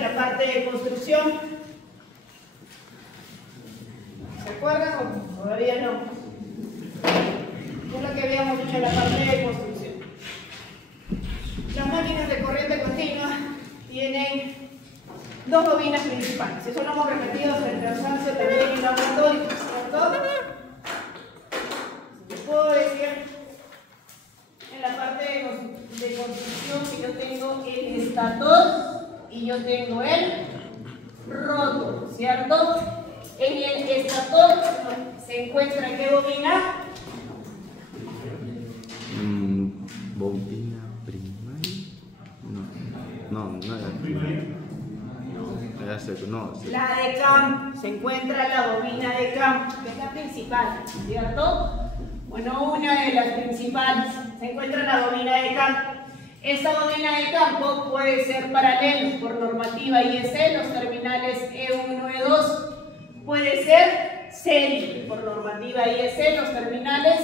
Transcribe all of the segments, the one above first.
en la parte de construcción. ¿Se acuerdan o todavía no? Es lo que habíamos dicho en la parte de construcción. Las máquinas de corriente continua tienen dos bobinas principales. Eso lo hemos repetido frente al cansancio también en el laboratorio, ¿cierto? Puedo decir en la parte de construcción que yo tengo el estator y yo tengo el rotor, ¿cierto? En el estator se encuentra ¿qué bobina? Bobina primaria. No era primaria. No. La de campo. Se encuentra la bobina de campo, que es la principal, ¿cierto? Bueno, una de las principales. Se encuentra la bobina de campo. Esta bobina de campo puede ser paralelo por normativa IEC, los terminales E1, E2. Puede ser serie por normativa IEC, los terminales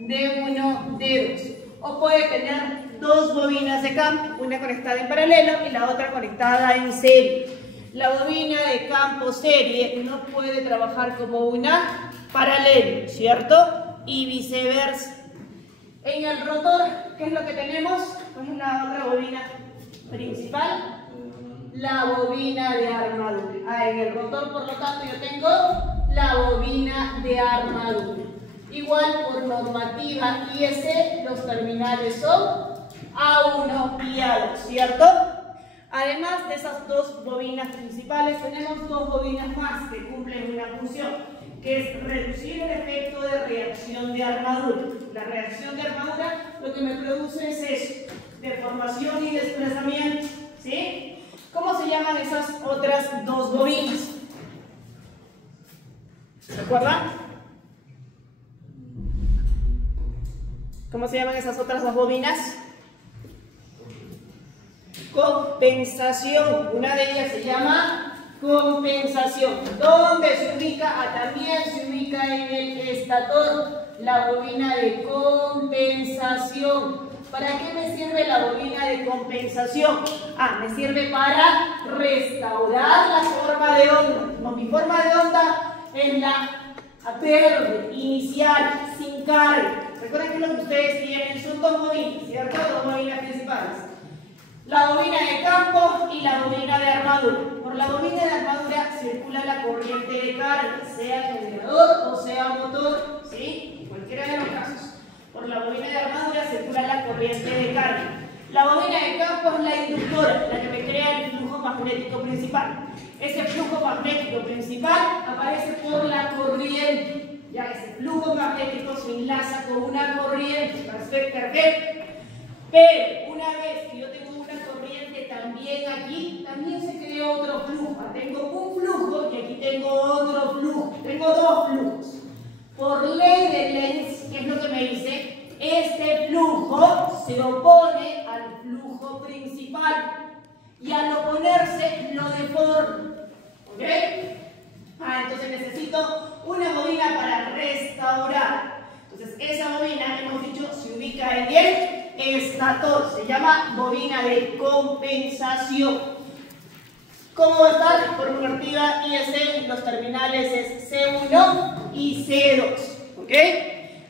D1, D2. O puede tener dos bobinas de campo, una conectada en paralelo y la otra conectada en serie. La bobina de campo serie no puede trabajar como una paralelo, ¿cierto? Y viceversa. En el rotor, ¿qué es lo que tenemos? ¿Cuál es la otra bobina principal? La bobina de armadura. En el rotor, por lo tanto, yo tengo la bobina de armadura. Igual por normativa IEC, los terminales son A1 y A2, ¿cierto? Además de esas dos bobinas principales, tenemos dos bobinas más que cumplen una función, que es reducir el efecto de reacción de armadura. La reacción de armadura lo que me produce es eso, deformación y desplazamiento, ¿sí? ¿Cómo se llaman esas otras dos bobinas? ¿Se acuerdan? ¿Cómo se llaman esas otras dos bobinas? Compensación. Una de ellas se llama compensación. ¿Dónde se ubica? También se ubica en el estator, la bobina de compensación. ¿Para qué me sirve la bobina de compensación? Me sirve para restaurar la forma de onda. Mi forma de onda es la verde, inicial, sin carga. Recuerden que lo que ustedes tienen son dos bobinas, ¿cierto? Dos bobinas principales. La bobina de campo y la bobina de armadura. Por la bobina de armadura circula la corriente de carga, sea generador o sea motor, ¿sí? En cualquiera de los casos. Por la bobina de armadura circula la corriente de carga. La bobina de campo es la inductora, la que me crea el flujo magnético principal. Ese flujo magnético principal aparece por la corriente. Ya ese flujo magnético se enlaza con una corriente. Perfecto. Pero una vez que yo tengo una corriente también aquí, también se crea otro flujo. Tengo un flujo y aquí tengo otro flujo. Tengo dos flujos. Por ley de Lenz, ¿qué es lo que me dice? Este flujo se opone al flujo principal y al oponerse lo deforma. ¿Ok? Entonces necesito una bobina para restaurar. Entonces esa bobina, hemos dicho, se ubica en el estator. Se llama bobina de compensación. ¿Cómo va a estar? Por normativa IEC, los terminales es C1 y C2. ¿Ok?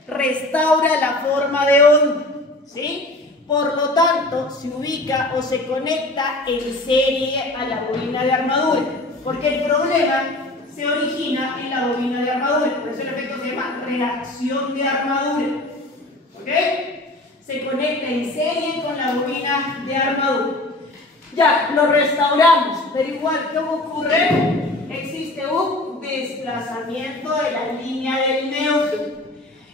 Restaura la forma de onda. ¿Sí? Por lo tanto, se ubica o se conecta en serie a la bobina de armadura. Porque el problema se origina en la bobina de armadura. Por eso el efecto se llama reacción de armadura. ¿Ok? Se conecta en serie con la bobina de armadura. Ya, lo restauramos, pero igual, ¿qué ocurre? Existe un desplazamiento de la línea del neutro.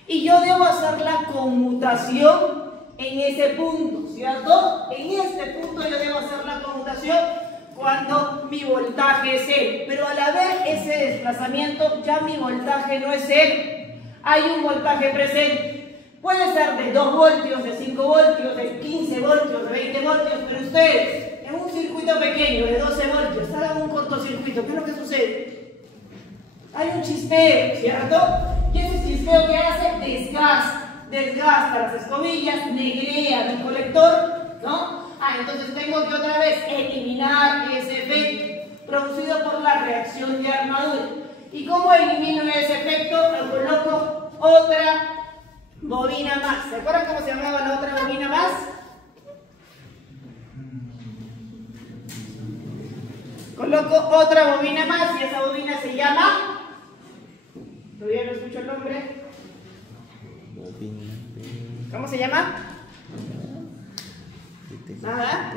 Y yo debo hacer la conmutación en ese punto, ¿cierto? En este punto yo debo hacer la conmutación cuando mi voltaje es 0. Pero al haber ese desplazamiento, ya mi voltaje no es 0. Hay un voltaje presente. Puede ser de 2 voltios, de 5 voltios, de 15 voltios, de 20 voltios, pero ustedes, en un circuito pequeño de 12 voltios, hagan un cortocircuito, ¿qué es lo que sucede? Hay un chispeo, ¿cierto? Y ese chispeo que hace desgasta las escobillas, negrea mi colector, ¿no? Entonces tengo que otra vez eliminar ese efecto. reacción de armadura. ¿Y cómo elimino ese efecto? Coloco otra bobina más. ¿Se acuerdan cómo se llamaba la otra bobina más? Coloco otra bobina más y esa bobina se llama... Todavía no escucho el nombre. ¿Cómo se llama? Nada.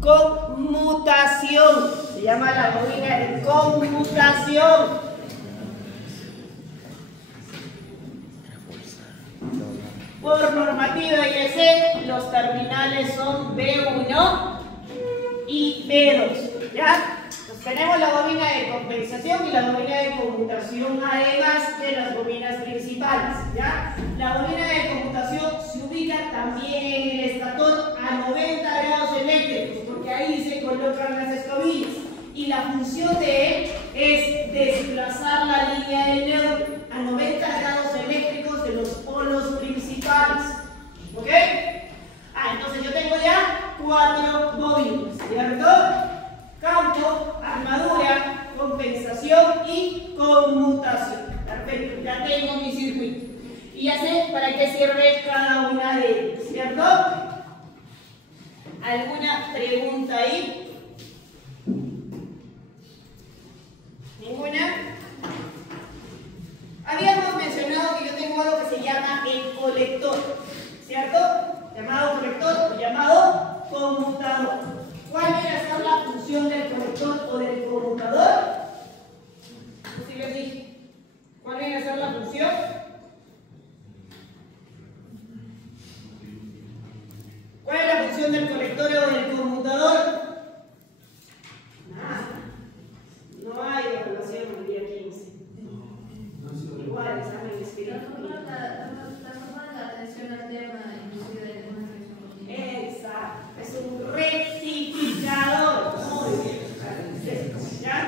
Conmutación. Se llama la bobina de conmutación. Por normativa IEC, los terminales son B1 y B2. ¿Ya? Pues tenemos la bobina de compensación y la bobina de conmutación, además de las bobinas principales. ¿Ya? La bobina de conmutación se ubica también en el estator a 90 grados eléctricos, porque ahí se colocan las escobillas. Y la función de él es desplazar la línea del neutro a 90 grados eléctricos de los polos principales. ¿Ok? Entonces yo tengo ya 4 bobinas, ¿cierto? Campo, armadura, compensación y conmutación. Perfecto, ya tengo mi circuito. Y ya sé para qué sirve cada una de ellas, ¿cierto? ¿Alguna pregunta ahí? ¿Ninguna? Habíamos mencionado que yo tengo algo que se llama el colector, ¿cierto? Llamado colector o llamado conmutador. ¿Cuál viene a ser la función del colector o del conmutador? ¿Sí les dije? ¿Cuál viene a ser la función? ¿Cuál es la función del colector o del conmutador? Nada. No hay evaluación el día 15. Igual, examen escrito. La atención al tema, inclusive de una reflexión. Exacto. Es un rectificador. Muy bien. ¿Ya?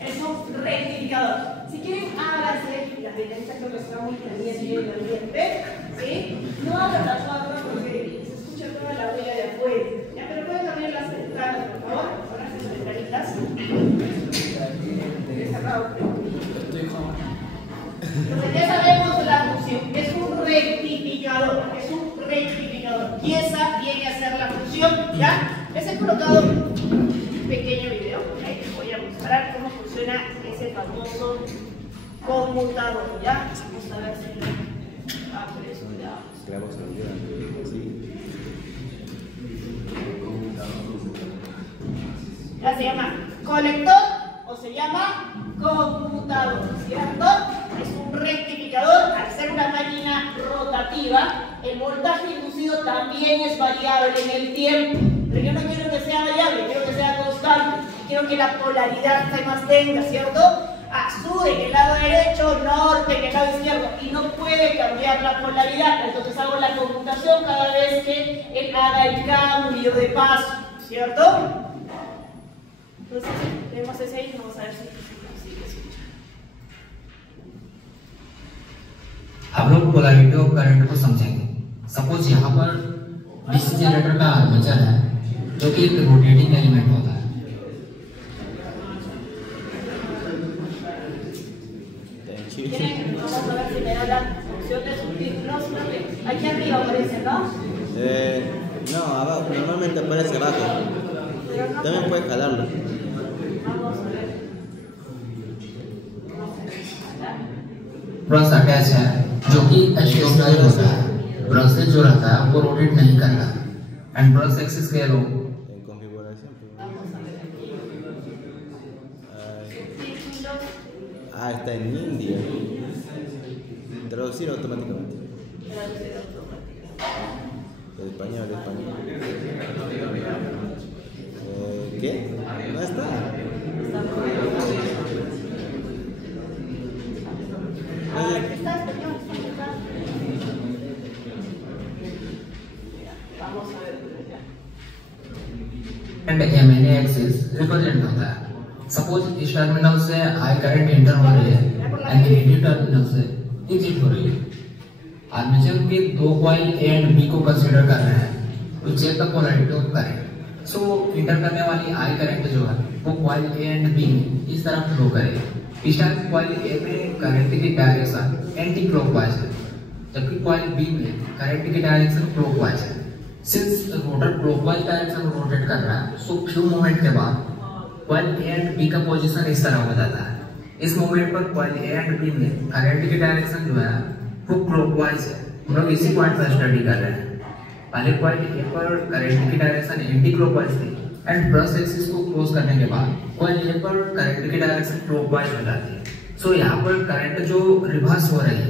Es un rectificador. Si quieren, háganse la derecha que lo está muy caliente. ¿Sí? No hagan la cuadra porque se escucha toda la huella de afuera. ¿Ya? Pero pueden abrir las ventanas, por favor. Ahora sus ventanitas. Entonces ya sabemos la función, es un rectificador, y esa viene a ser la función, ¿ya? Les he colocado un pequeño video, ahí les voy a mostrar cómo funciona ese famoso conmutador, ¿ya? Vamos a ver si ya se llama colector o se llama conmutador, ¿cierto? Es un rectificador. Al ser una máquina rotativa, el voltaje inducido también es variable en el tiempo. Pero yo no quiero que sea variable, quiero que sea constante. Quiero que la polaridad se mantenga, ¿cierto? Sur en el lado derecho, norte en el lado izquierdo. Y no puede cambiar la polaridad. Entonces hago la conmutación cada vez que él haga el cambio de paso, ¿cierto? Entonces, tenemos ese ahí, vamos a ver si escucha. हम लोग polarity of current को समझेंगे। सपोज यहाँ पर DC generator का आर्मेचर है जो कि एक रोटेटिंग एलिमेंट होता है। Vamos a ver si me da la función de subtítulos. Aquí arriba aparece, ¿no? No, abajo, normalmente aparece abajo. También puedes jalarlo. Vamos a ver. Brush attach है जो कि एस्टोमिक होता है। ब्रश से जो रहता है वो रोटेट नहीं करता एंड ब्रश एक्सिस के लो En configuración. Está en India. Traducir automáticamente. De español a español. ¿Qué? No está. Vamos a ver. And MNA axis represent होता है। सपोज इस टर्मिनल से आई करंट एंटर हो रही है एंड नेगेटिव टर्मिनल से एग्जिट हो रही है। आर्मेचर के दो कॉइल ए एंड बी को कंसीडर कर रहे हैं तो check the polarity of current. So enter करने वाली आई करंट जो है वो कॉइल ए एंड बी में इस तरह फ्लो करेगा। इस टाइम कॉइल ए में करंट की डायरेक्शन एंटी क्लॉकवाइज है, जबकि कॉइल बी में करंट की डायरेक्शन क्लॉकवाइज है। सिंस रोटर क्लॉकवाइज डायरेक्शन में रोटेट कर रहा है, सो फ्यू मोमेंट के बाद कॉइल ए एंड बी का पोजीशन इस तरह हो जाता है। इस मोमेंट पर कॉइल ए एंड बी में करंट की डायरेक्शन जो है वो क्लॉकवाइज है। हम लोग इसी पॉइंट पर स्टडी कर रहे हैं। पहले कॉइल ए पर करंट की डायरेक्शन एंटी क्लॉकवाइज थी एंड ब्रश एक्सिस को क्लोज करने के बाद कॉइल ए पर करंट की डायरेक्शन क्लॉकवाइज हो जाती है। सो यहाँ पर करंट जो रिवर्स हो रही है,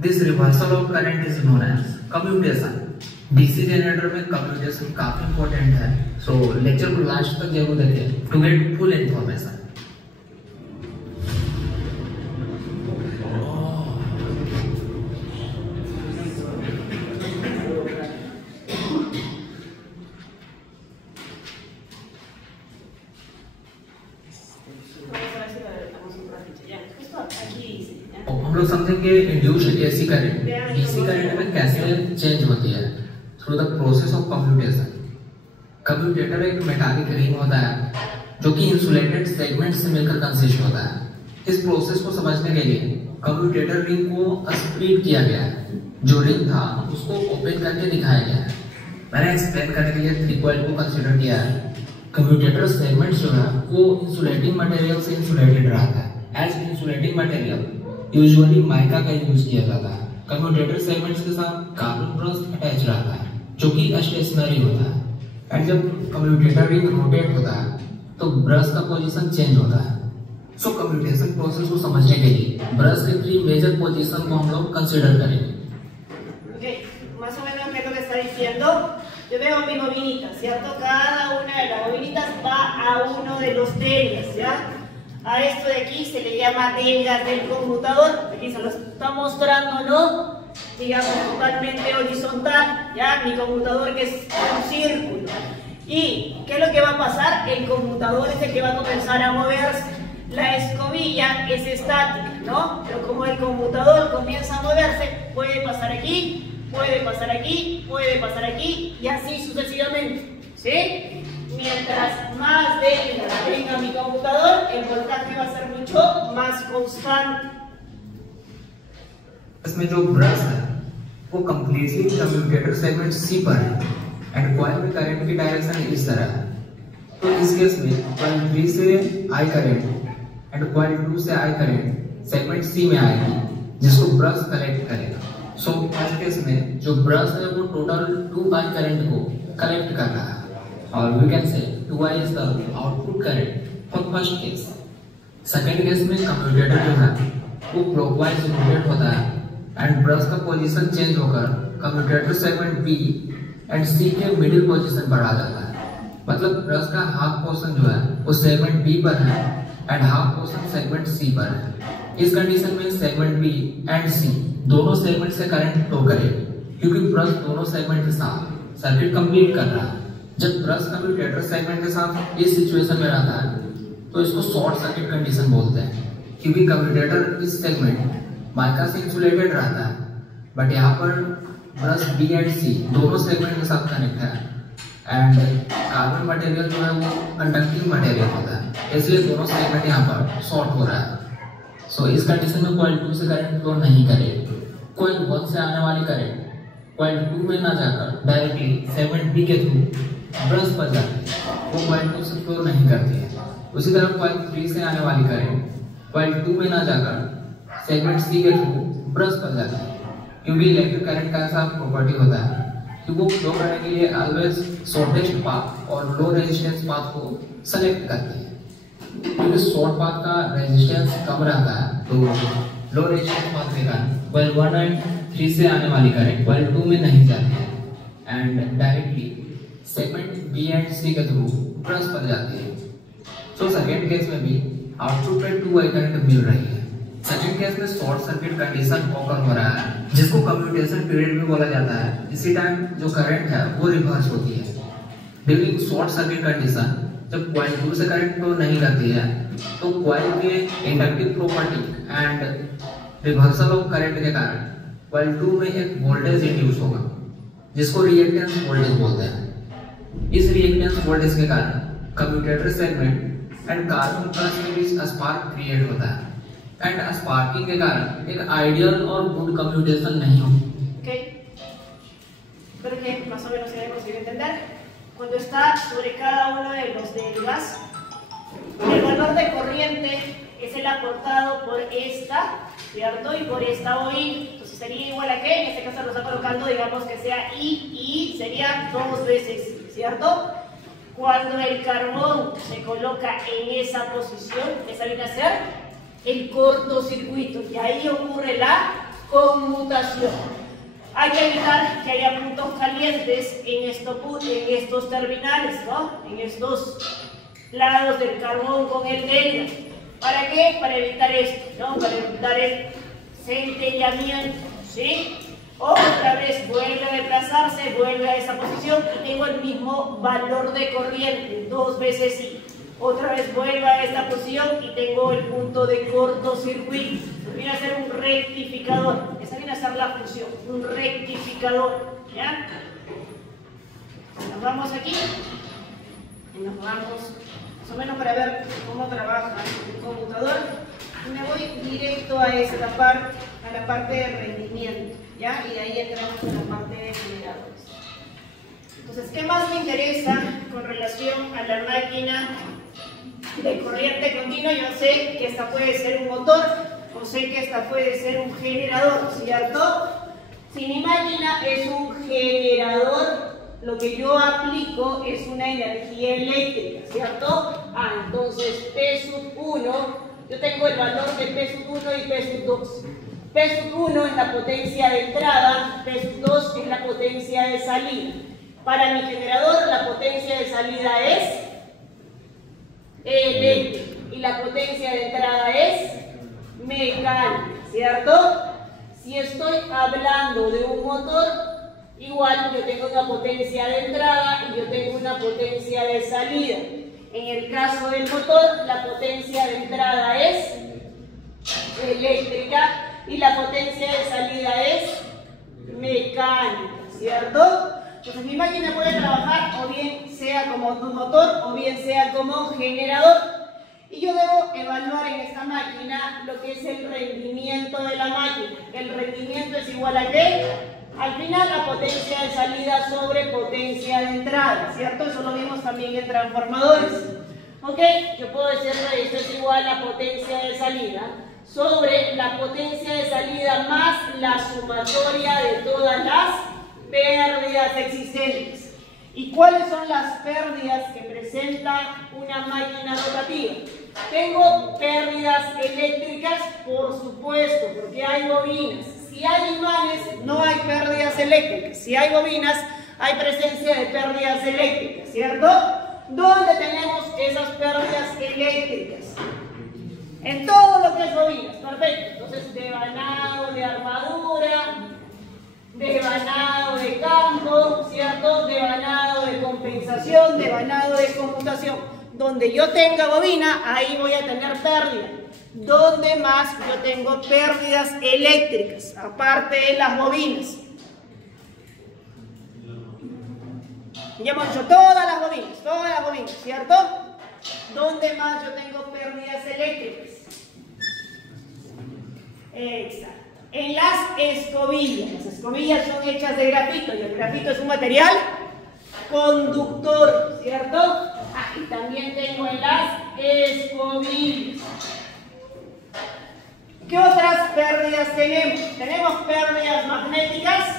this reversal of current is known as commutation. DC generator में कम्यूटेशन काफी इंपॉर्टेंट है। सो लेक्चर को लास्ट तक जरूर देखें टू गेट फुल इंफॉर्मेशन। हम लोग समझेंगे induced AC current DC current में कैसे चेंज होती है through the process of commutation. Commutator एक मेटालिक रिंग होता है जो कि इंसुलेटेड सेगमेंट से मिलकर कंसिस्ट होता है। इस प्रोसेस को समझने के लिए कम्यूटेटर रिंग को स्प्लिट किया गया है। जो रिंग था उसको ओपन करके दिखाया गया है। मैंने एक्सप्लेन करने के लिए 3 कॉइल को कंसीडर किया है। कम्यूटेटर सेगमेंट जो है वो इंसुलेटिंग मटेरियल से इंसुलेटेड रहता है। As insulating material usually mica का यूज किया जाता है। कम्यूटेटर सेगमेंट्स के साथ कार्बन ब्रश अटैच रहता है जो कि स्टेशनरी होता है। एंड जब कम्यूटेटर रिंग रोटेट होता है तो ब्रश का पोजीशन चेंज होता है। सो कम्यूटेशन प्रोसेस को समझने के लिए ब्रश के 3 मेजर पोजीशन को हम लोग कंसीडर करेंगे। Más o menos es lo que está diciendo. Yo veo mi bobinita, ¿cierto? Cada una de las bobinitas va a uno de los delgas, ¿ya? A esto de aquí se le llama delgas del conmutador. Aquí se lo está mostrando, ¿no? Digamos totalmente horizontal, ¿ya? Mi conmutador que es un círculo. ¿Y qué es lo que va a pasar? El conmutador es el que va a comenzar a moverse. La escobilla es estática, ¿no? Pero como el conmutador comienza a moverse, puede pasar aquí, puede pasar aquí, puede pasar aquí y así sucesivamente, ¿sí? Mientras más delgas tenga mi computador, el voltaje va a ser mucho más constante. इसमें जो ब्रश है वो completely commutator segment C पर है and coil में करंट की डायरेक्शन इस तरह है। तो इस केस में कॉइल 3 से आई करंट एंड कॉइल 2 से आई करंट सेगमेंट सी में आएगी जिसको ब्रश कलेक्ट करेगा। सो फर्स्ट केस में जो ब्रश है वो टोटल 2i करंट को कलेक्ट कर रहा है और we can say 2i is the output current for first case. Second case में कम्यूटेटर जो है वो क्लॉकवाइज रोटेट होता है एंड ब्रश का पोजीशन चेंज होकर commutator segment B and C के मिडिल पोजीशन पर आ जाता है। मतलब ब्रश का हाफ पोर्शन जो है वो सेगमेंट बी पर है and half portion segment C पर है। इस कंडीशन में सेगमेंट बी एंड सी दोनों सेगमेंट से करंट फ्लो करेगी क्योंकि ब्रश दोनों सेगमेंट के साथ सर्किट कंप्लीट कर रहा है। जब ब्रश कम्यूटेटर सेगमेंट के साथ इस सिचुएशन में रहता है तो इसको शॉर्ट सर्किट कंडीशन बोलते हैं क्योंकि कम्यूटेटर इस सेगमेंट माइका से इंसुलेटेड रहता है बट यहाँ पर ब्रश बी एंड सी दोनों सेगमेंट के साथ कनेक्ट है एंड कार्बन मटेरियल जो है वो कंडक्टिंग मटेरियल होता है, इसलिए दोनों सेगमेंट यहाँ पर शॉर्ट हो रहा है। सो इस कंडीशन में कॉइल 2 से करंट फ्लो नहीं करेगी। कॉइल 1 से आने वाली करंट कॉइल 2 में ना जाकर डायरेक्टली सेगमेंट बी के थ्रू ब्रश पर जाती है, वो कॉइल 2 से फ्लो नहीं करती है। उसी तरह कॉइल 3 से आने वाली करंट कॉइल 2 में ना जाकर सेगमेंट सी के थ्रू ब्रश पर जाती है क्योंकि इलेक्ट्रिक करंट का ऐसा प्रॉपर्टी होता है कि वो फ्लो करने के लिए ऑलवेज शॉर्टेस्ट पाथ और लो रेजिस्टेंस पाथ को सेलेक्ट करती है। क्योंकि शॉर्ट पाथ का रेजिस्टेंस कम रहता है तो लो रेजिस्टेंस पाथ के कारण कॉइल 1 एंड 3 से आने वाली करंट कॉइल 2 में नहीं जाती है and directly segment B and C के थ्रू ब्रश पर जाती है। सो सेकंड केस में भी आउटपुट पे 2i करंट मिल रही है। सेकंड केस में शॉर्ट सर्किट कंडीशन ऑकर हो रहा है जिसको कम्यूटेशन पीरियड भी बोला जाता है। इसी टाइम जो करंट है वो रिवर्स होती है। ड्यूरिंग शॉर्ट सर्किट कंडीशन जब कॉइल 2 से करंट फ्लो नहीं करती है तो कॉइल के inductive property and reversal of current के कारण कॉइल 2 में एक वोल्टेज इंड्यूस होगा जिसको रिएक्टेंस वोल्टेज बोलते हैं। इस रिएक्टेंस वोल्टेज के कारण commutator segment and carbon plus के बीच स्पार्क क्रिएट होता है एंड स्पार्किंग के कारण एक आइडियल और गुड कम्यूटेशन नहीं होगी. ¿Ok? Espero que más o menos se haya conseguido entender. Cuando está sobre cada uno de los del gas, el valor de corriente es el aportado por esta, ¿cierto? Y por esta bobina. Entonces sería igual a que, en este caso lo está colocando, digamos que sea I, y sería 2 veces, ¿cierto? Cuando el carbón se coloca en esa posición, esa viene a ser el cortocircuito, y ahí ocurre la conmutación. Hay que evitar que haya puntos calientes en estos terminales, ¿no? En estos lados del carbón con el delta. ¿Para qué? Para evitar esto, ¿no? Para evitar el centellamiento, ¿sí? Otra vez vuelve a desplazarse, vuelve a esa posición y tengo el mismo valor de corriente, 2 veces I. Otra vez vuelve a esta posición y tengo el punto de cortocircuito. Viene a ser un rectificador. Esa viene a ser la función, un rectificador. ¿Ya? Nos vamos aquí y nos vamos más o menos para ver cómo trabaja el conmutador. Y me voy directo a esta parte, a la parte de rendimiento. ¿Ya? Y de ahí entramos en la parte de generadores. Entonces, ¿qué más me interesa con relación a la máquina de corriente continua? Yo sé que esta puede ser un motor, o sé que esta puede ser un generador, ¿cierto? Si mi máquina es un generador, lo que yo aplico es una energía eléctrica, ¿cierto? Entonces P sub 1, yo tengo el valor de P sub 1 y P sub 2. P sub 1 es la potencia de entrada, P sub 2 es la potencia de salida. Para mi generador, la potencia de salida es eléctrica y la potencia de entrada es mecánica, ¿cierto? Si estoy hablando de un motor, igual yo tengo una potencia de entrada y yo tengo una potencia de salida. En el caso del motor, la potencia de entrada es eléctrica y la potencia de salida es mecánica, ¿cierto? Entonces mi máquina puede trabajar o bien sea como un motor o bien sea como generador. Y yo debo evaluar en esta máquina lo que es el rendimiento de la máquina. El rendimiento es igual a ¿qué? Al final la potencia de salida sobre potencia de entrada, ¿cierto? Eso lo vimos también en transformadores. ¿Ok? Yo puedo decir que esto es igual a potencia de salida sobre la potencia de salida más la sumatoria de todas las pérdidas existentes. ¿Y cuáles son las pérdidas que presenta una máquina rotativa? Tengo pérdidas eléctricas, por supuesto, porque hay bobinas. Si hay imanes, no hay pérdidas eléctricas. Si hay bobinas, hay presencia de pérdidas eléctricas, ¿cierto? ¿Dónde tenemos esas pérdidas eléctricas? En todo lo que es bobinas, perfecto. Entonces, devanado de armadura, devanado de campo, ¿cierto? Devanado de compensación, devanado de conmutación. Donde yo tenga bobina, ahí voy a tener pérdida. Donde más yo tengo pérdidas eléctricas, aparte de las bobinas. Ya hemos dicho todas las bobinas, ¿cierto? ¿Dónde más yo tengo pérdidas eléctricas? Exacto. En las escobillas. Las escobillas son hechas de grafito y el grafito es un material conductor, ¿cierto? Y también tengo en las escobillas. ¿Qué otras pérdidas tenemos? Tenemos pérdidas magnéticas.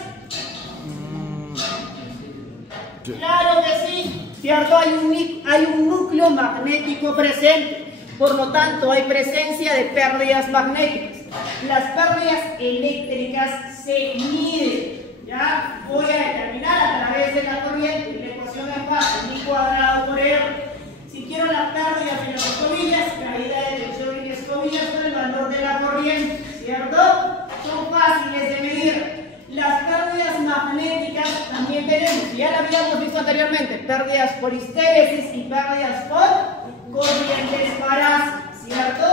Claro que sí, ¿cierto? Hay un núcleo magnético presente. Por lo tanto, hay presencia de pérdidas magnéticas. Las pérdidas eléctricas se miden. ¿Ya? Voy a determinar a través de la corriente, y la ecuación es fácil, I cuadrado por R. Si quiero las pérdidas en las escobillas, caída de tensión en escobillas con el valor de la corriente, ¿cierto? Son fáciles de medir. Las pérdidas magnéticas también tenemos, ya la habíamos visto anteriormente, pérdidas por histéresis y pérdidas por corrientes parásitas, ¿cierto?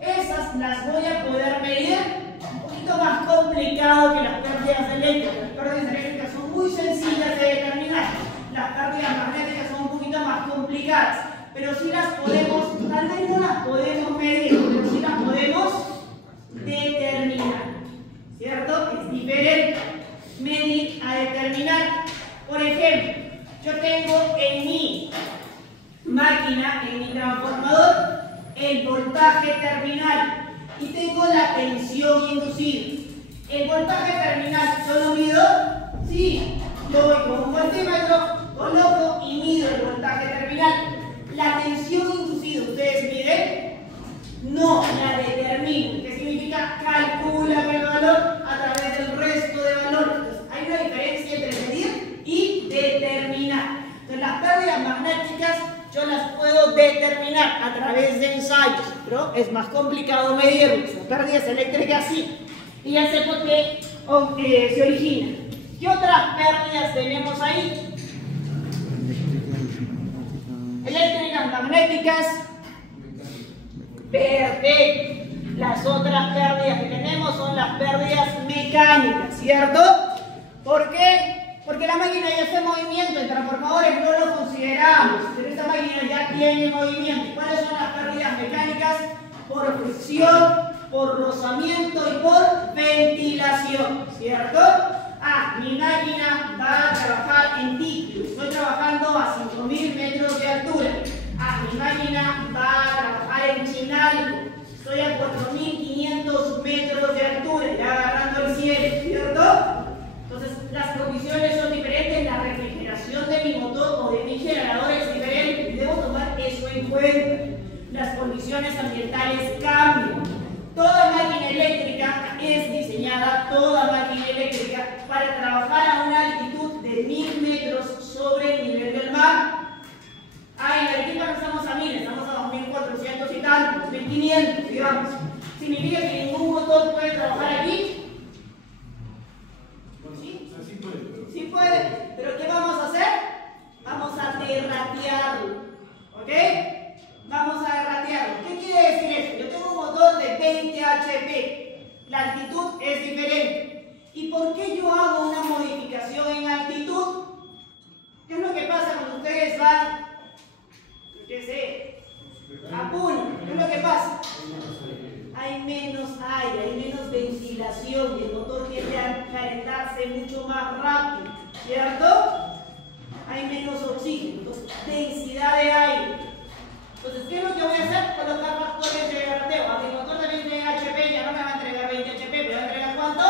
Esas las voy a poder medir un poquito más complicado que las pérdidas eléctricas. Las pérdidas eléctricas son muy sencillas de determinar. Las pérdidas magnéticas complicadas, pero sí las podemos, tal vez no las podemos medir, pero sí las podemos determinar, ¿cierto? Es diferente medir a determinar. Por ejemplo, yo tengo en mi máquina, en mi transformador, el voltaje terminal y tengo la tensión inducida. El voltaje terminal, ¿yo lo mido? Sí, yo voy con un voltímetro, coloco y mido el voltaje terminal. La tensión inducida, ¿ustedes miden? No, la determino. ¿Qué significa? Calcula el valor a través del resto de valores. Entonces, hay una diferencia entre medir y determinar. Entonces, las pérdidas magnéticas yo las puedo determinar a través de ensayos, pero es más complicado medirlas. Las pérdidas eléctricas sí. Y ya sé por qué se originan. ¿Qué otras pérdidas tenemos ahí? Eléctricas, magnéticas. Perfecto. Las otras pérdidas que tenemos son las pérdidas mecánicas, ¿cierto? ¿Por qué? Porque la máquina ya está en movimiento, en transformadores no lo consideramos, pero esta máquina ya tiene movimiento. ¿Cuáles son las pérdidas mecánicas? Por fricción, por rozamiento y por ventilación, ¿cierto? Mi máquina va a trabajar en título, estoy trabajando a 5.000 metros de altura. Mi máquina va a trabajar en Chinalco, estoy a 4.500 metros de altura, ya agarrando el cielo, ¿cierto? Entonces, las condiciones son diferentes, la refrigeración de mi motor o de mi generador es diferente, debo tomar eso en cuenta. Las condiciones ambientales cambian. Toda máquina eléctrica es diseñada, toda máquina eléctrica, para trabajar a una altitud de 1.000 metros sobre el nivel del mar. En la Arequipa no estamos a 1.000, estamos a 2.400 y tantos, 1.500, digamos. ¿Significa que ningún motor puede trabajar aquí? ¿Sí? Sí puede, pero ¿qué vamos a hacer? Vamos a derratearlo, ¿ok? Vamos a derratearlo. ¿Qué quiere decir eso? Yo tengo un motor de 20 HP, la altitud es diferente. ¿Y por qué yo hago una modificación en altitud? ¿Qué es lo que pasa cuando ustedes van, qué sé, a Puno? ¿Qué es lo que pasa? Hay menos aire, hay menos ventilación y el motor tiende a calentarse mucho más rápido, ¿cierto? Hay menos oxígeno, entonces densidad de aire. Entonces, ¿qué es lo que voy a hacer? Colocar factores de derrateo. A mi motor de 20 HP ya no me va a entregar 20 HP, me va a entregar ¿cuánto?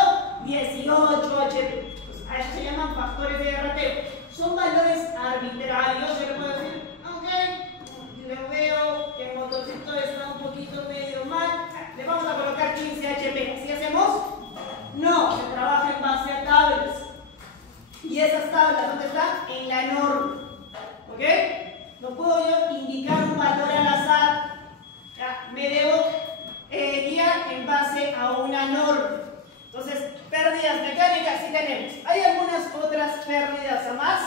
18 HP. Entonces, a eso se llaman factores de derrateo. Son valores arbitrarios, yo le puedo decir, ok, le veo que el motorcito está un poquito medio mal, le vamos a colocar 15 HP. ¿Así hacemos? No, se trabaja en base a tablas. Y esas tablas, ¿dónde están? En la norma. ¿Ok? No puedo yo indicar un valor al azar. Me debo guiar en base a una norma. Entonces, pérdidas mecánicas sí tenemos. ¿Hay algunas otras pérdidas a más?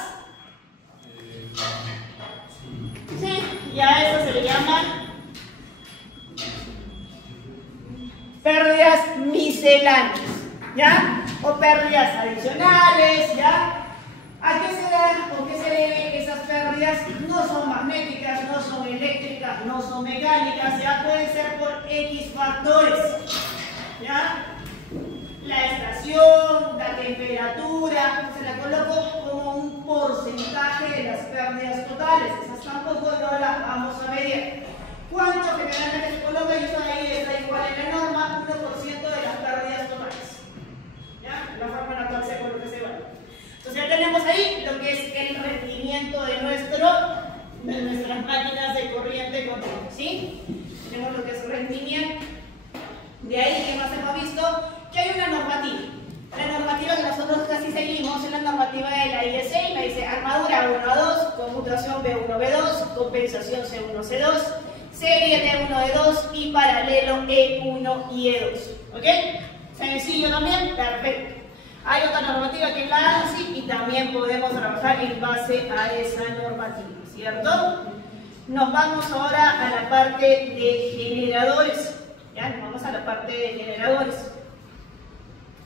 Sí, y a eso se le llaman pérdidas misceláneas, ¿ya? O pérdidas adicionales, ¿ya? ¿A qué se dan o qué se deben esas pérdidas? No son magnéticas, no son eléctricas, no son mecánicas, ya pueden ser por X factores, ¿ya? La estación, la temperatura, se la coloco como un porcentaje de las pérdidas totales, esas tampoco no las vamos a medir. ¿Cuánto generalmente se coloca? Y eso ahí está igual en la norma, 1% de las pérdidas totales, ¿ya? La forma en la cual se coloca ese valor. Entonces ya tenemos ahí lo que es el rendimiento de nuestras máquinas de corriente continua, ¿sí? Tenemos lo que es rendimiento. De ahí, ¿qué más hemos visto? Que hay una normativa. La normativa que nosotros casi seguimos es la normativa de la IEC, me dice armadura 1A2, conmutación B1B2, compensación C1C2, serie D1D2 y paralelo E1 y E2. ¿Ok? Sencillo también, perfecto. Hay otra normativa que es la ANSI y también podemos trabajar en base a esa normativa, ¿cierto? Nos vamos ahora a la parte de generadores. ¿Ya? Nos vamos a la parte de generadores.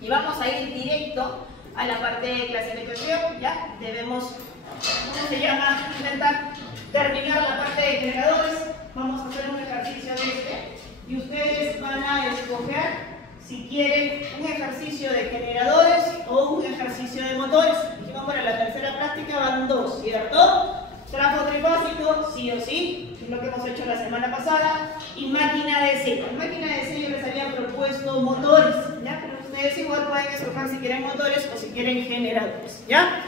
Y vamos a ir directo a la parte de clasificación. ¿Ya? Debemos, ¿cómo se llama? Inventar terminar la parte de generadores, vamos a hacer un ejercicio de este. Y ustedes van a escoger si quieren un ejercicio de generadores o un ejercicio de motores. Dijimos, para la tercera práctica van dos, ¿cierto? Trafo trifásico, sí o sí, es lo que hemos hecho la semana pasada. Y máquina de sello. En máquina de sello les había propuesto motores, ¿ya? Pero ustedes igual pueden escoger si quieren motores o si quieren generadores, ¿ya?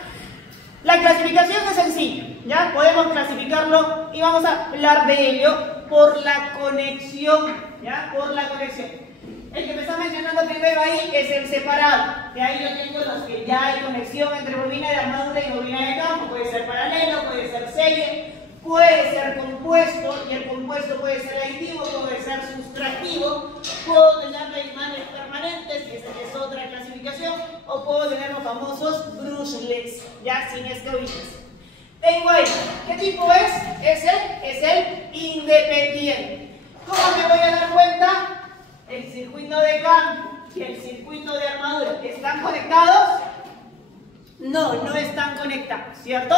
La clasificación es sencilla, ¿ya? Podemos clasificarlo y vamos a hablar de ello por la conexión, ¿ya? Por la conexión. El que me está mencionando primero ahí es el separado. De ahí yo tengo los que ya hay conexión entre bobina de armadura y bobina de campo. Puede ser paralelo, puede ser serie, puede ser compuesto, y el compuesto puede ser aditivo, puede ser sustractivo. Puedo tener los imanes permanentes, y esa es otra clasificación, o puedo tener los famosos brushless, ya sin escabillas. Tengo ahí, ¿qué tipo es? Es el independiente. ¿Cómo me voy a dar cuenta? El circuito de campo y el circuito de armadura, ¿están conectados? No, no están conectados, ¿cierto?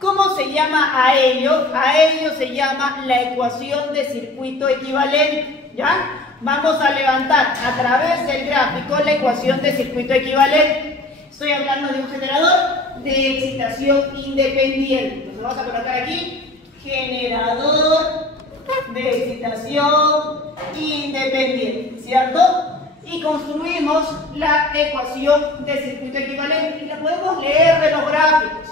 ¿Cómo se llama a ello? A ello se llama la ecuación de circuito equivalente, ¿ya? Vamos a levantar a través del gráfico la ecuación de circuito equivalente. Estoy hablando de un generador de excitación independiente. Entonces vamos a colocar aquí generador de excitación independiente, ¿cierto? Y construimos la ecuación de circuito equivalente y la podemos leer de los gráficos.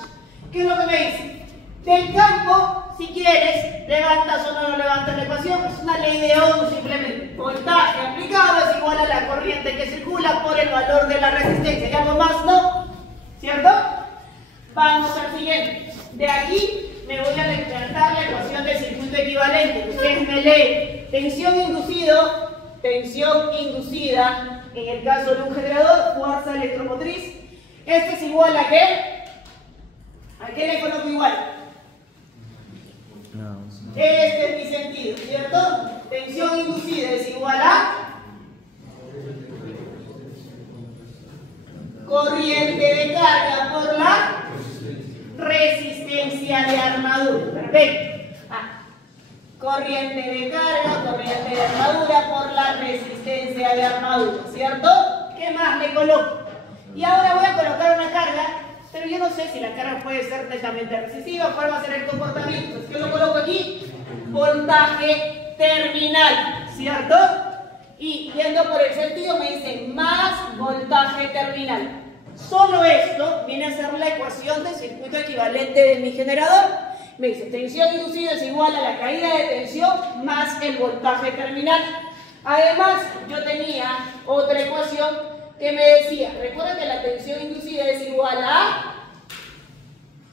¿Qué es lo que me dice? Del campo, si quieres, levantas o no levantas la ecuación, es una ley de Ohm simplemente. Voltaje aplicado es igual a la corriente que circula por el valor de la resistencia. ¿Y algo más? No, ¿cierto? Vamos al siguiente. De aquí me voy a levantar la ecuación del circuito equivalente. Ustedes me leen tensión inducida, en el caso de un generador, fuerza electromotriz. Este es igual a ¿qué? ¿A qué le coloco igual? No. Este es mi sentido, ¿cierto? Tensión inducida es igual a corriente de carga por la resistencia de armadura. Perfecto. Corriente de carga, corriente de armadura por la resistencia de armadura, ¿cierto? ¿Qué más le coloco? Y ahora voy a colocar una carga, pero yo no sé si la carga puede ser netamente resistiva, cuál va a ser el comportamiento. Entonces, ¿qué lo coloco aquí? Voltaje terminal, ¿cierto? Y yendo por el sentido me dice más voltaje terminal. Solo esto viene a ser la ecuación del circuito equivalente de mi generador. Me dice, tensión inducida es igual a la caída de tensión más el voltaje terminal. Además, yo tenía otra ecuación que me decía, recuerda que la tensión inducida es igual a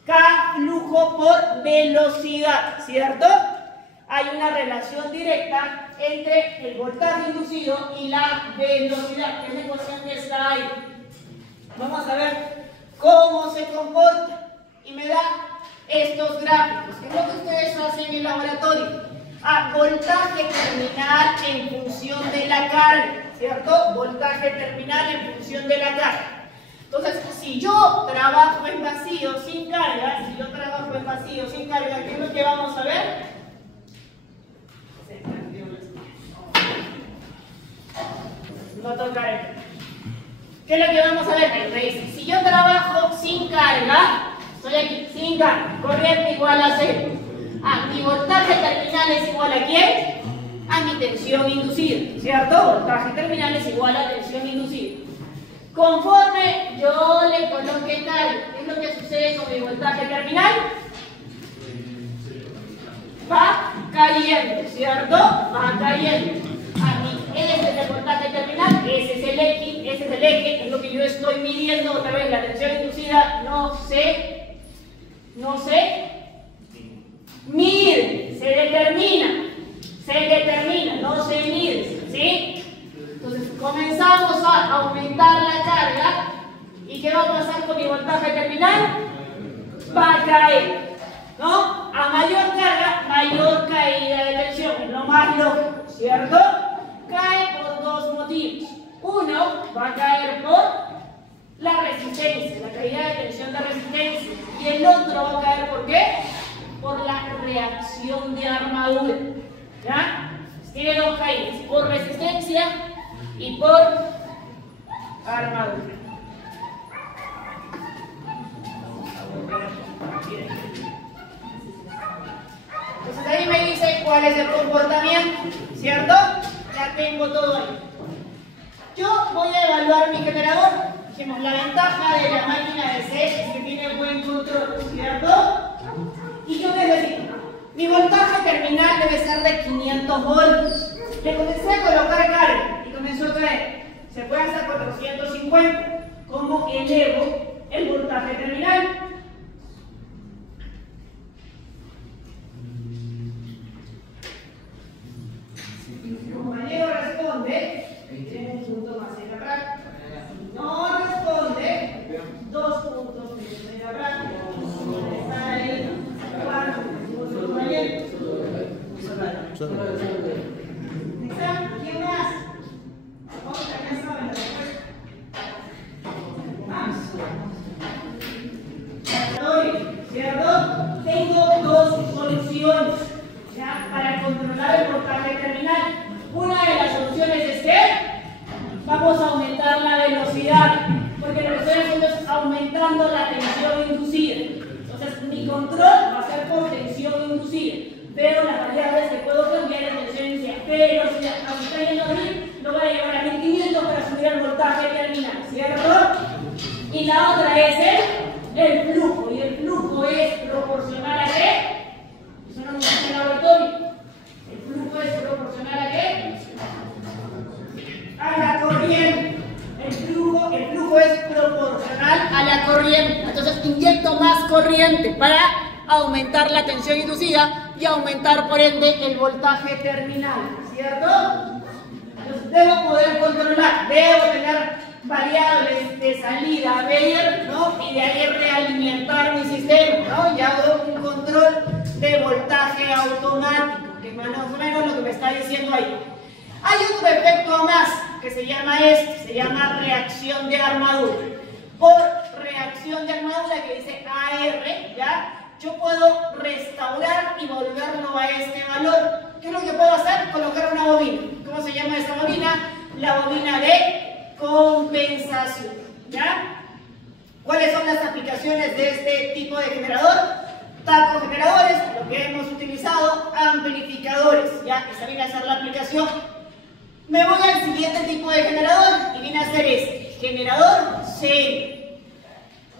K flujo por velocidad, ¿cierto? Hay una relación directa entre el voltaje inducido y la velocidad, que es la ecuación que está ahí. Vamos a ver cómo se comporta y me da estos gráficos. ¿Qué es lo que ustedes hacen en el laboratorio? Voltaje terminal en función de la carga, ¿cierto? Voltaje terminal en función de la carga. Entonces, si yo trabajo en vacío sin carga, ¿qué es lo que vamos a ver? No tocaré. ¿Qué es lo que vamos a ver? Me dice, si yo trabajo sin carga, estoy aquí, sin carga, corriente igual a 0. Mi voltaje terminal es igual a ¿quién? A mi tensión inducida, ¿cierto? Voltaje terminal es igual a tensión inducida. Conforme yo le coloque carga, ¿qué es lo que sucede con mi voltaje terminal? Va cayendo, ¿cierto? Va cayendo. Este es el voltaje terminal, ese es el eje, es lo que yo estoy midiendo. Otra vez, la tensión inducida no se mide, se determina, no se mide, ¿sí? Entonces comenzamos a aumentar la carga, ¿y qué va a pasar con mi voltaje terminal? Va a caer, ¿no? A mayor carga, mayor caída de tensión, es lo más lógico, ¿cierto? Cae por dos motivos. Uno, va a caer por la resistencia, la caída de tensión de resistencia. Y el otro va a caer ¿por qué? Por la reacción de armadura. ¿Ya? Tiene dos caídas, por resistencia y por armadura. Entonces ahí me dice cuál es el comportamiento, ¿cierto? Ya tengo todo ahí. Yo voy a evaluar mi generador. Dijimos, la ventaja de la máquina de C es que tiene buen control, ¿cierto? Y yo necesito, mi voltaje terminal debe ser de 500 voltios. Le comencé a colocar carga y comenzó a traer. Se puede hacer 450. ¿Cómo elevo el voltaje terminal? Mi compañero responde, tiene un punto más en la práctica. No responde, 2 puntos menos en la práctica. Está ahí, 4 puntos, compañero. ¿Quién más? Vamos a ya saben la respuesta. Vamos. ¿Cierto? Tengo dos soluciones ya para controlar el voltaje terminal. Una de las soluciones es que vamos a aumentar la velocidad, porque lo que estoy haciendo es aumentando la tensión inducida. Entonces mi control va a ser por tensión inducida. Pero las variables que puedo cambiar es tendencia, velocidad. Aunque está yendo aquí, lo voy a llevar a 1500 para subir el voltaje terminal, ¿cierto? Y la otra es el flujo, y el flujo es proporcional a ¿qué? Eso no nos dice en el laboratorio. El flujo es proporcional a ¿qué? A la corriente. El flujo es proporcional a la corriente. Entonces inyecto más corriente para aumentar la tensión inducida y aumentar por ende el voltaje terminal, ¿cierto? Entonces debo poder controlar, debo tener variables de salida a medir, ¿no? Y de ahí realimentar mi sistema, ¿no? Y hago un control de voltaje automático, que es más o menos lo que me está diciendo ahí. Hay otro efecto más que se llama se llama reacción de armadura. Por reacción de armadura que dice AR, ¿ya? Yo puedo restaurar y volverlo a este valor. ¿Qué es lo que puedo hacer? Colocar una bobina. ¿Cómo se llama esta bobina? La bobina de compensación. ¿Ya? ¿Cuáles son las aplicaciones de este tipo de generador? Tacogeneradores, lo que hemos utilizado, amplificadores. ¿Ya? Esa viene a ser la aplicación. Me voy al siguiente tipo de generador y viene a ser este. Generador serie.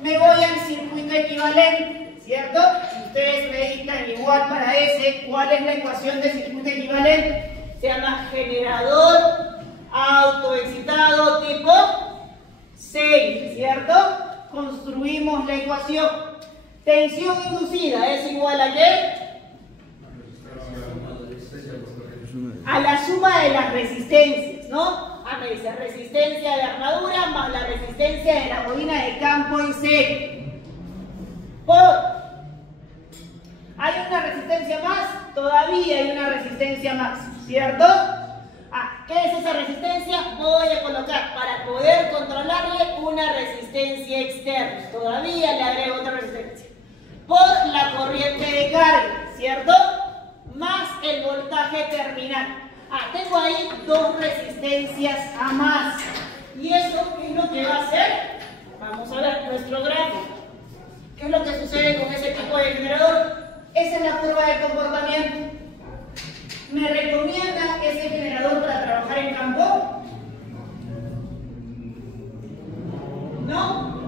Me voy al circuito equivalente. ¿Cierto? Si ustedes me dictan igual para ese, ¿cuál es la ecuación del circuito equivalente? Se llama generador autoexcitado tipo serie, ¿cierto? Construimos la ecuación. Tensión inducida es igual a ¿qué? A la suma de las resistencias, ¿no? Me dice resistencia de armadura más la resistencia de la bobina de campo en serie. ¿Hay una resistencia más? Todavía hay una resistencia más, ¿cierto? ¿Qué es esa resistencia? Voy a colocar, para poder controlarle, una resistencia externa. Todavía le agrego otra resistencia. Por la corriente de carga, ¿cierto? Más el voltaje terminal. Tengo ahí dos resistencias a más. ¿Y eso qué es lo que va a hacer? Vamos a ver nuestro gráfico. ¿Qué es lo que sucede con ese tipo de generador? Esa es la curva de comportamiento. ¿Me recomienda ese generador para trabajar en campo? No.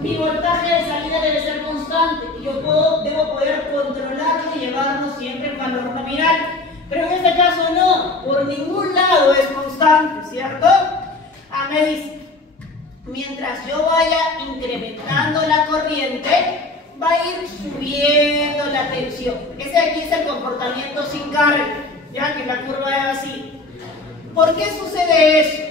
Mi voltaje de salida debe ser constante y yo debo poder controlarlo y llevarlo siempre en valor nominal. Pero en este caso no, por ningún lado es constante, ¿cierto? Me dice, mientras yo vaya incrementando la corriente, va a ir subiendo la tensión. Ese aquí es el comportamiento sin carga, ya que la curva es así. ¿Por qué sucede eso?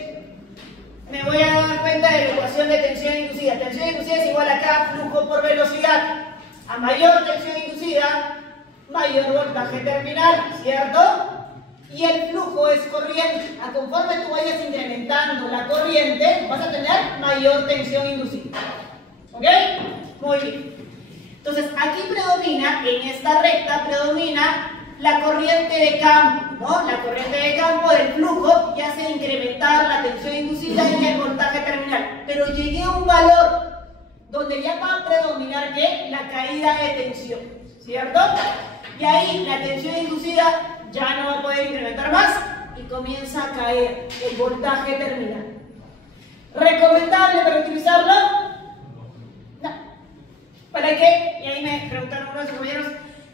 Me voy a dar cuenta de la ecuación de tensión inducida. Tensión inducida es igual a K flujo por velocidad. A mayor tensión inducida, mayor voltaje terminal, ¿cierto? Y el flujo es corriente. Conforme tú vayas incrementando la corriente, vas a tener mayor tensión inducida. ¿Ok? Muy bien. Entonces, aquí predomina, en esta recta, predomina la corriente de campo, ¿no? La corriente de campo del flujo ya hace incrementar la tensión inducida y el voltaje terminal. Pero llegué a un valor donde ya va a predominar ¿qué? La caída de tensión, ¿cierto? Y ahí la tensión inducida ya no va a poder incrementar más y comienza a caer el voltaje terminal. ¿Recomendable para utilizarlo? No. ¿Para qué? Y ahí me preguntaron unos compañeros,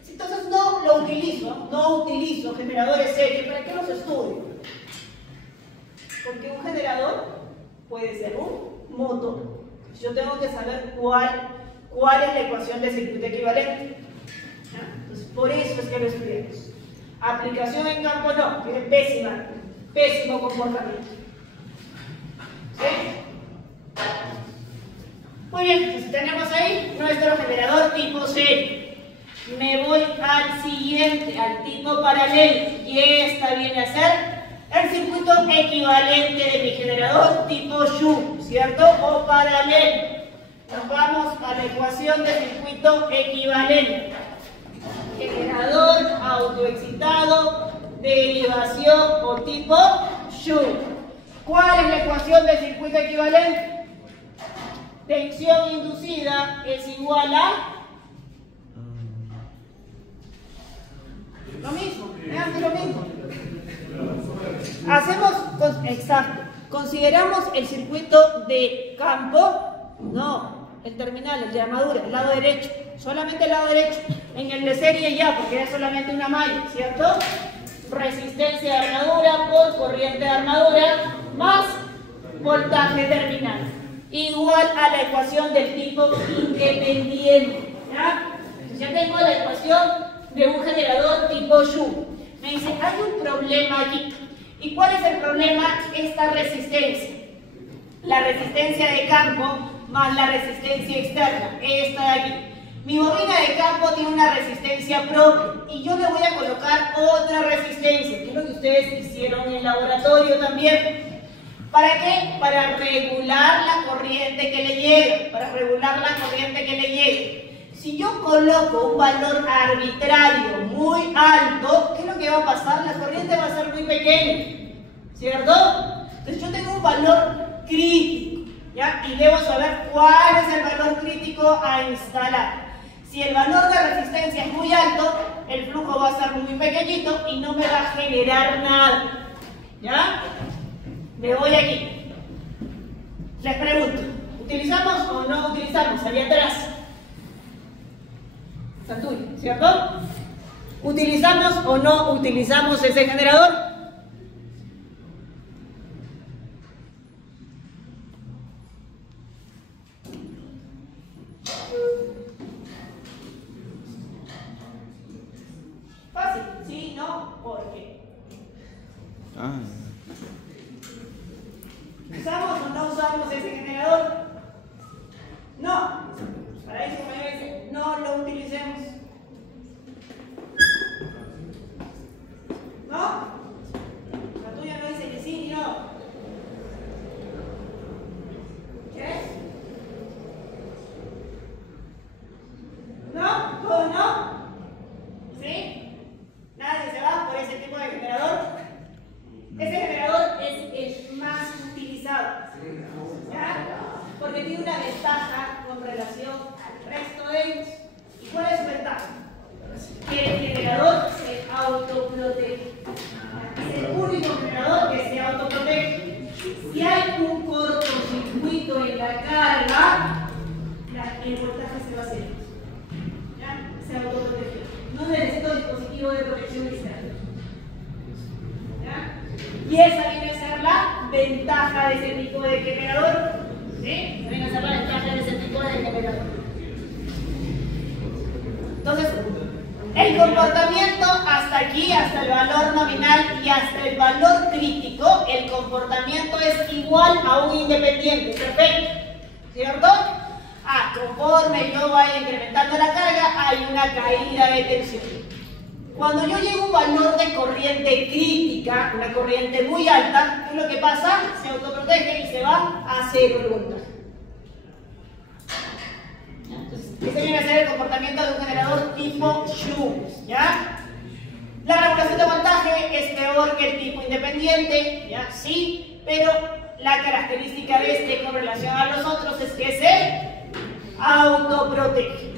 si entonces no lo utilizo, no utilizo generadores serios, ¿para qué los estudio? Porque un generador puede ser un motor. Yo tengo que saber cuál es la ecuación de circuito equivalente. Entonces, por eso es que lo estudiamos. Aplicación en campo no, tiene pésimo comportamiento. ¿Sí? Muy bien, entonces tenemos ahí nuestro generador tipo serie. Me voy al siguiente, al tipo paralelo. Y esta viene a ser el circuito equivalente de mi generador tipo Shunt, ¿cierto? O paralelo. Nos vamos a la ecuación de circuito equivalente. Generador autoexcitado, derivación o tipo Shunt. ¿Cuál es la ecuación del circuito equivalente? Tensión inducida es igual a lo mismo, vean lo mismo. Exacto. Consideramos el circuito de campo, no, el terminal, el de armadura, el lado derecho, solamente el lado derecho. En el de serie ya, porque es solamente una malla, ¿cierto? Resistencia de armadura por corriente de armadura más voltaje terminal, igual a la ecuación del tipo independiente. ¿Ya? Entonces ya tengo la ecuación de un generador tipo Shunt. Me dice, hay un problema aquí. ¿Y cuál es el problema? Esta resistencia. La resistencia de campo más la resistencia externa. Esta de aquí. Mi bobina de campo tiene una resistencia propia y yo le voy a colocar otra resistencia, que es lo que ustedes hicieron en el laboratorio también. ¿Para qué? Para regular la corriente que le llega. Para regular la corriente que le llega. Si yo coloco un valor arbitrario muy alto, ¿qué es lo que va a pasar? La corriente va a ser muy pequeña, ¿cierto? Entonces yo tengo un valor crítico, ¿ya? Y debo saber cuál es el valor crítico a instalar. Si el valor de resistencia es muy alto, el flujo va a ser muy pequeñito y no me va a generar nada, ¿ya? Me voy aquí. Les pregunto, ¿utilizamos o no utilizamos? Allá atrás. Está tuyo, ¿cierto? ¿Utilizamos o no utilizamos ese generador? Fácil, ¿sí? ¿No? ¿Por qué? ¿Usamos o no usamos ese generador? No. Para eso me dice, no lo utilicemos. ¿No? La tuya no dice ni sí ni no. ¿Qué? ¿No? ¿Todo no? ¿Sí? ¿Nadie se va por ese tipo de generador? Ese generador es el más utilizado. ¿Ya? Porque tiene una ventaja con relación al resto de ellos. ¿Y cuál es su ventaja? Que el generador se autoprotege. Es el único generador que se autoprotege. Si hay un cortocircuito en la carga, el voltaje se va a hacer. ¿Ya? Se autoprotege. No necesito dispositivo de protección externa. ¿Ya? Y esa viene a ser la ventaja de ese tipo de generador. ¿Sí? Viene a ser la ventaja de ese tipo de generador. Entonces, el comportamiento hasta aquí, hasta el valor nominal y hasta el valor crítico, el comportamiento es igual a un independiente. Perfecto. ¿Cierto? Conforme yo vaya incrementando la carga, hay una caída de tensión. Cuando yo llego a un valor de corriente crítica, una corriente muy alta, ¿qué es lo que pasa? Se autoprotege y se va a cero el voltaje. Entonces, ese viene a ser el comportamiento de un generador tipo Shunt, ¿ya? es peor que el tipo independiente, ¿ya? Sí, pero la característica de este con relación a los otros es que se autoprotege.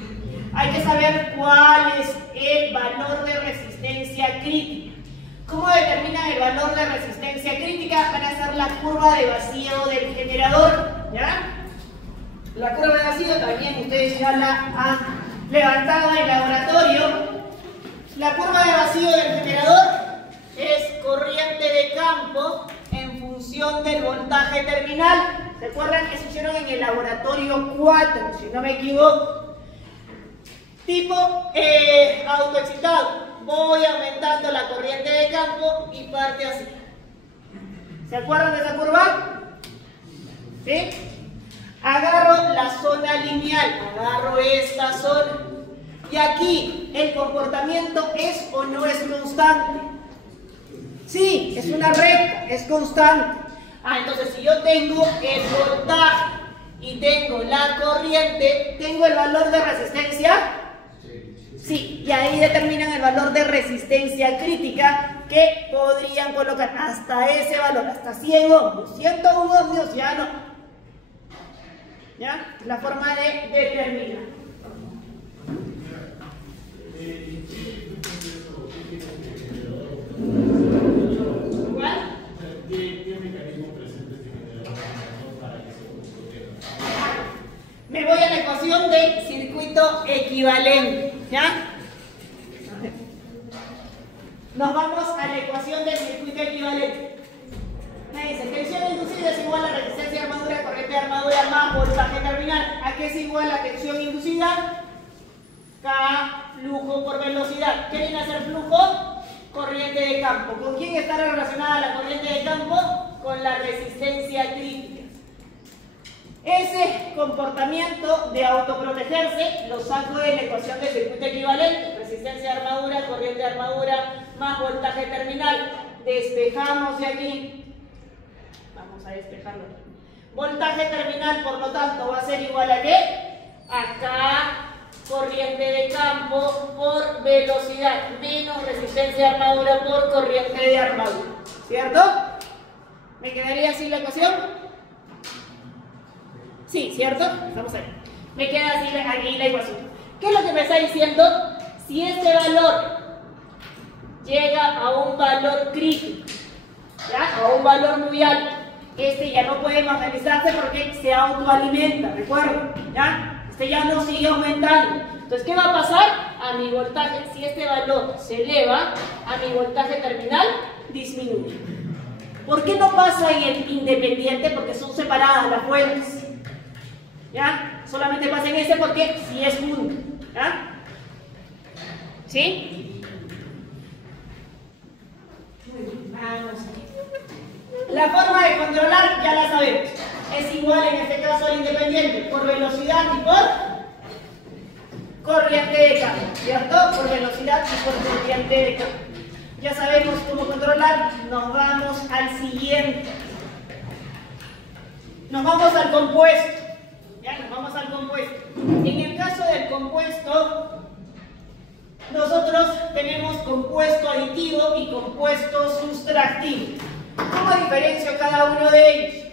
Hay que saber cuál es el valor de resistencia crítica. ¿Cómo determinan el valor de resistencia crítica? Van a hacer la curva de vacío del generador, ¿ya? La curva de vacío también ustedes ya la han levantado en el laboratorio. La curva de vacío del generador es corriente de campo en función del voltaje terminal. ¿Se acuerdan que se hicieron en el laboratorio 4, si no me equivoco? Tipo autoexcitado. Voy aumentando la corriente de campo y parte así. ¿Se acuerdan de esa curva? ¿Sí? Agarro la zona lineal, agarro esta zona. Y aquí, ¿el comportamiento es o no es constante? Sí, es una recta, es constante. Entonces si yo tengo el voltaje y tengo la corriente, ¿tengo el valor de resistencia? Sí, y ahí determinan el valor de resistencia crítica que podrían colocar hasta ese valor, hasta 100 ohmios, 101 ohmios ya no. ¿Ya? La forma de determinar. ¿Cuál? ¿Qué mecanismo presenta este generador para que se proteja? Me voy a la ecuación de circuito equivalente, ¿ya? Nos vamos a la ecuación del circuito equivalente. Me dice, tensión inducida es igual a resistencia de armadura, corriente de armadura más voltaje terminal. ¿A qué es igual la tensión inducida? K flujo por velocidad. ¿Qué viene a ser flujo? Corriente de campo. ¿Con quién está relacionada la corriente de campo? Con la resistencia crítica. Ese comportamiento de autoprotegerse lo saco de la ecuación del circuito equivalente. Resistencia de armadura, corriente de armadura más voltaje terminal. Despejamos de aquí. Vamos a despejarlo. Voltaje terminal, por lo tanto, va a ser igual a ¿qué? Acá, corriente de campo por velocidad, menos resistencia de armadura por corriente de armadura. ¿Cierto? ¿Me quedaría así la ecuación? Sí, ¿cierto? Vamos a ver. Me queda así aquí la ecuación. ¿Qué es lo que me está diciendo? Si este valor llega a un valor crítico, ¿ya? A un valor muy alto, este ya no puede magneticizarse porque se autoalimenta, ¿recuerdan? ¿Ya? Este ya no sigue aumentando. Entonces, ¿qué va a pasar? A mi voltaje, si este valor se eleva, a mi voltaje terminal disminuye. ¿Por qué no pasa en el independiente? Porque son separadas las fuentes. ¿Ya? Solamente pasa en ese porque si es junto. ¿Ya? ¿Sí? Muy bien, vamos aquí. La forma de controlar ya la sabemos. Es igual en este caso al independiente por velocidad y por corriente de campo, ¿cierto? Por velocidad y por corriente de campo. Ya sabemos cómo controlar. Nos vamos al siguiente. Nos vamos al compuesto. Ya, nos vamos al compuesto. En el caso del compuesto, nosotros tenemos compuesto aditivo y compuesto sustractivo. ¿Cómo diferencio cada uno de ellos?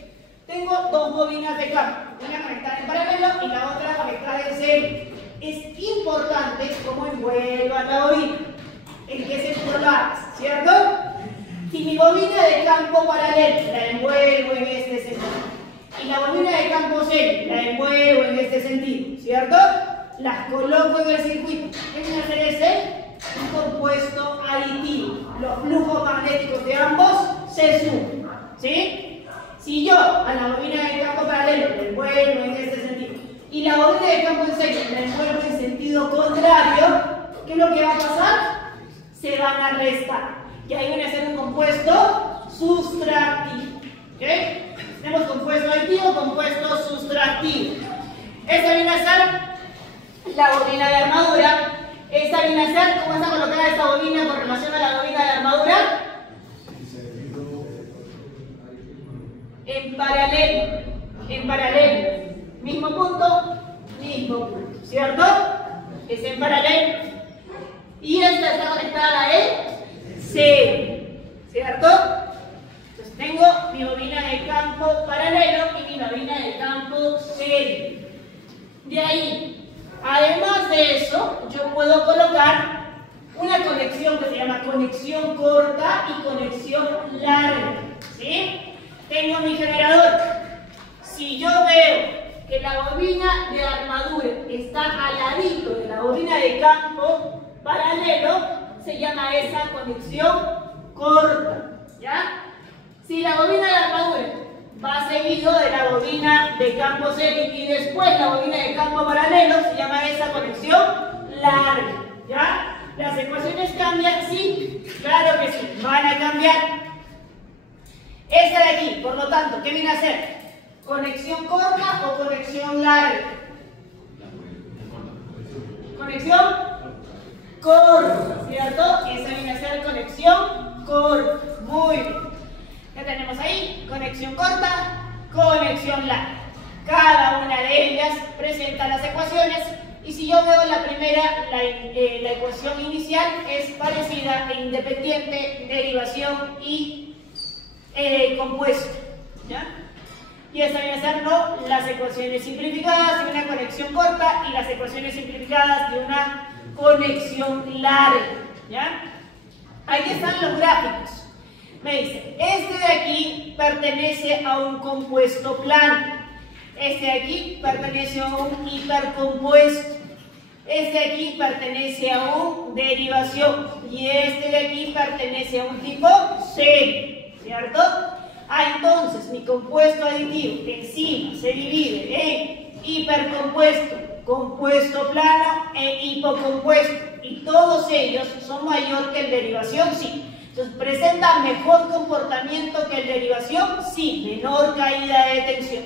Tengo dos bobinas de campo, una conectada en paralelo y la otra conectada en serie. Es importante cómo envuelva la bobina, en qué sentido la hagas, ¿cierto? Si mi bobina de campo paralelo la envuelvo en este sentido y la bobina de campo serie la envuelvo en este sentido, ¿cierto? Las coloco en el circuito. ¿Qué viene a hacer ese? Un compuesto aditivo. Los flujos magnéticos de ambos se suman, ¿sí? Si yo a la bobina de campo paralelo la envuelvo en este sentido y la bobina de campo en serie la envuelvo en sentido contrario, ¿qué es lo que va a pasar? Se van a restar. Y ahí viene a ser un compuesto sustractivo. ¿Okay? Tenemos compuesto aditivo, compuesto sustractivo. Esta viene a ser la bobina de armadura. Esta viene a ser, ¿cómo está colocada esta bobina con relación a la bobina de armadura? En paralelo. En paralelo. Mismo punto, ¿cierto? Es en paralelo. Y esta está conectada en serie. ¿cierto? Entonces tengo mi bobina de campo paralelo y mi bobina de campo serie. De ahí, además de eso, yo puedo colocar una conexión que se llama conexión corta y conexión larga, ¿sí? Tengo mi generador. Si yo veo que la bobina de armadura está al ladito de la bobina de campo paralelo, se llama esa conexión corta, ¿ya? Si la bobina de armadura va seguido de la bobina de campo serie y después la bobina de campo paralelo, se llama esa conexión larga, ¿ya? ¿Las ecuaciones cambian? Sí, claro que sí, van a cambiar. Esta de aquí, por lo tanto, ¿qué viene a ser? ¿Conexión corta o conexión larga? Conexión corta, ¿cierto? Esa viene a ser conexión corta. Muy bien. ¿Qué tenemos ahí? Conexión corta, conexión larga. Cada una de ellas presenta las ecuaciones y si yo veo la primera, la ecuación inicial es parecida e independiente, derivación y compuesto, ¿ya? Y esta viene a ser las ecuaciones simplificadas de una conexión corta y las ecuaciones simplificadas de una conexión larga, ¿ya? Ahí están los gráficos. Me dice, este de aquí pertenece a un compuesto plano, este de aquí pertenece a un hipercompuesto, este de aquí pertenece a una derivación y este de aquí pertenece a un tipo serie, ¿cierto? Entonces mi compuesto aditivo encima se divide en hipercompuesto, compuesto plano e hipocompuesto y todos ellos son mayor que el derivación, sí. Entonces, ¿presenta mejor comportamiento que el derivación? Sí, menor caída de tensión.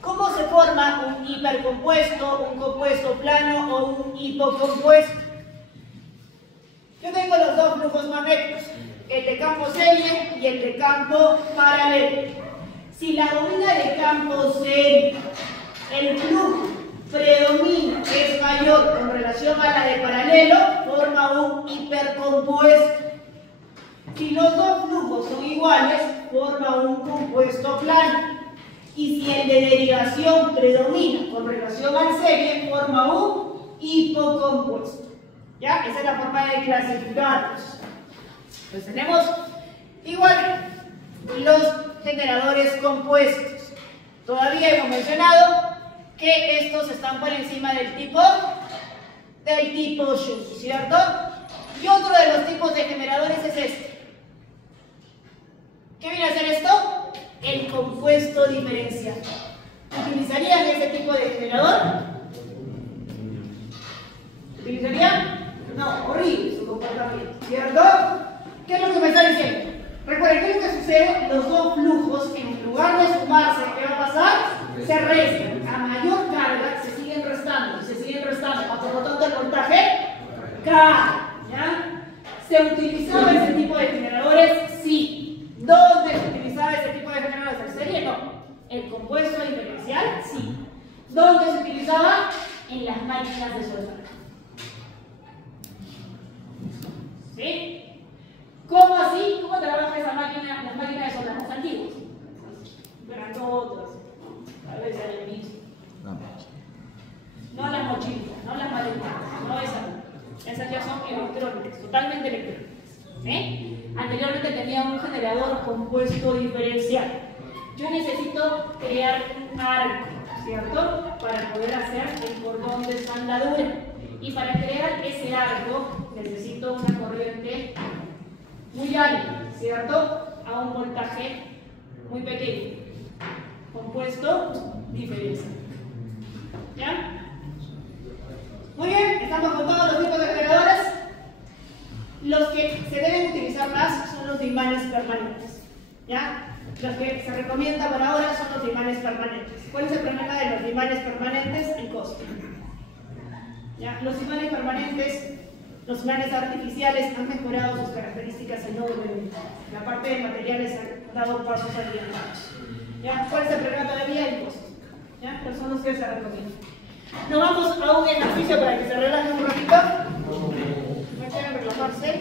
¿Cómo se forma un hipercompuesto, un compuesto plano o un hipocompuesto? Yo tengo los dos flujos magnéticos, el de campo serie y el de campo paralelo. Si la bobina de campo serie, el flujo predomina, es mayor con relación a la de paralelo, forma un hipercompuesto. Si los dos flujos son iguales, forma un compuesto plano. Y si el de derivación predomina con relación al serie, forma un hipocompuesto. ¿Ya? Esa es la forma de clasificarlos. Entonces tenemos igual los generadores compuestos. Todavía hemos mencionado que estos están por encima del tipo Schuss, ¿cierto? Y otro de los tipos de generadores es este. ¿Qué viene a hacer esto? El compuesto diferencial. ¿Utilizarían ese tipo de generador? ¿Utilizarían? No, horrible su comportamiento, ¿cierto? ¿Qué es lo que me está diciendo? Recuerden, ¿qué es lo que sucede? Los dos flujos, en lugar de sumarse, ¿qué va a pasar? Se restan. A mayor carga se siguen restando, por lo tanto el voltaje cae, ¿ya? ¿Se utilizaba ese tipo de generadores? Sí. ¿Dónde se utilizaba ese tipo de generadores? ¿En serie? No. ¿El compuesto diferencial? Sí. ¿Dónde se utilizaba? En las máquinas de soldar. ¿Sí? ¿Cómo así? ¿Cómo trabaja esa máquina, las máquinas de soldar? Las antiguas. Grandotas. Tal vez sean el mismo. No las mochilas, no las maletas, no esas. Esas ya son electrónicas, totalmente electrónicas. ¿Sí? Anteriormente tenía un generador compuesto diferencial. Yo necesito crear un arco, ¿cierto? Para poder hacer el cordón de soldadura. Y para crear ese arco necesito una corriente muy alta, ¿cierto? A un voltaje muy pequeño. Compuesto diferencial. ¿Ya? Muy bien, estamos con todos los tipos de generadores. Los que se deben utilizar más son los de imanes permanentes, ¿ya? Los que se recomienda por ahora son los de imanes permanentes. ¿Cuál es el problema de los de imanes permanentes? El costo. ¿Ya? Los imanes permanentes, los imanes artificiales han mejorado sus características enormemente. La parte de materiales ha dado pasos adelantados. ¿Ya? ¿Cuál es el problema todavía? El costo. ¿Ya? Pero son los que se recomiendan. Nos vamos a un ejercicio para que se relajen un ratito. No quieren relajarse.